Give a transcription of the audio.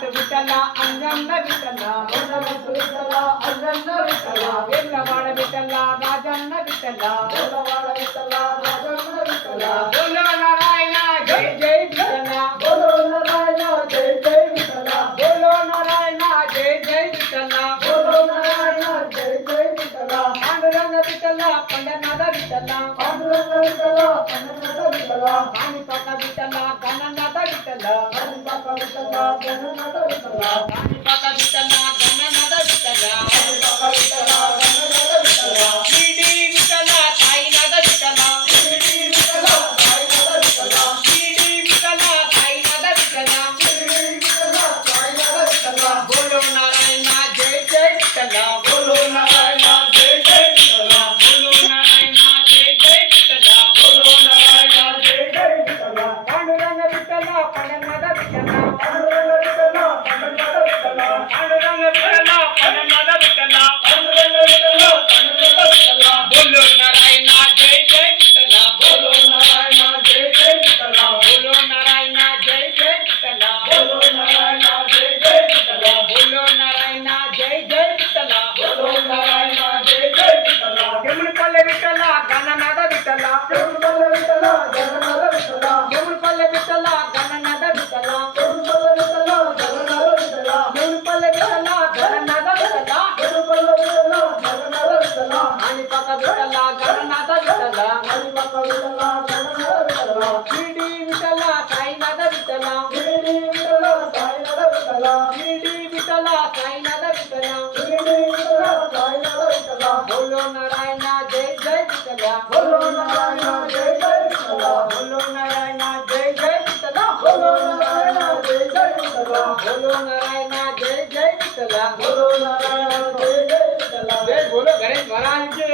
गट विठला अंजन विठला गट विठला अंजन विठला वेलवाड विठला राजन विठला वेलवाड विठला राजन विठला बोलो नारायण जय जय विठला बोलो नारायण जय जय विठला बोलो नारायण जय जय विठला बोलो नारायण जय जय विठला पांडुरंग विठला पंढरनाथ विठला पांडुरंग विठला पंढरनाथ विठला काणिपाक विठला गणनाथ विठला काणिपाक विठला गणनाथ विठला काणिपाक विठला गणनाथ विठला काणिपाक विठला गणनाथ विठला शिर्डी विठला साईनाथ विठला शिर्डी विठला साईनाथ विठला शिर्डी विठला साईनाथ विठला शिर्डी विठला साईनाथ विठला बोलो नारायण जय जय विठला बोलो नारायण जय जय विठला बोलो नारायण जय जय विठला बोलो नारायण जय जय विठला पांडुरंग विठला पंढरनाथ विठला पांडुरंग विठला पंढरनाथ विठला पांडुरंग विठला पंढरनाथ विठला पांडुरंग विठला पंढरनाथ विठला बोलो नारायण जय जय विठला बोलो नारायण जय जय विठला बोलो नारायण जय जय विठला बोलो नारायण जय जय विठला बोलो नारायण जय जय विठला बोलो नारायण जय जय विठला यमुनपल्ले विठला गणनाथ विठला तिरुपल्ले विठला जगन्नाथ विठला यमुनपल्ले विठला गणनाथ विठला तिरुपल्ले विठला जगन्नाथ विठला यमुनपल्ले विठला गणनाथ विठला तिरुपल्ले विठला जगन्नाथ विठला काणिपाक विठला गणनाथ विठला काणिपाक विठला जगन्नाथ विठला शिर्डी विठला साईनाथ विठला शिर्डी विठला साईनाथ विठला शिर्डी विठला साईनाथ विठला शिर्डी विठला साईनाथ विठला बोलो नारायण जय जय विठला बोलो नारायण जय जय विठला बोलो नारायण जय जय विठला बोलो नारायण जय जय विठला बोलो नारायण जय जय विठला बोलो नारायण जय जय विठला जय बोलो गणेश महाराज की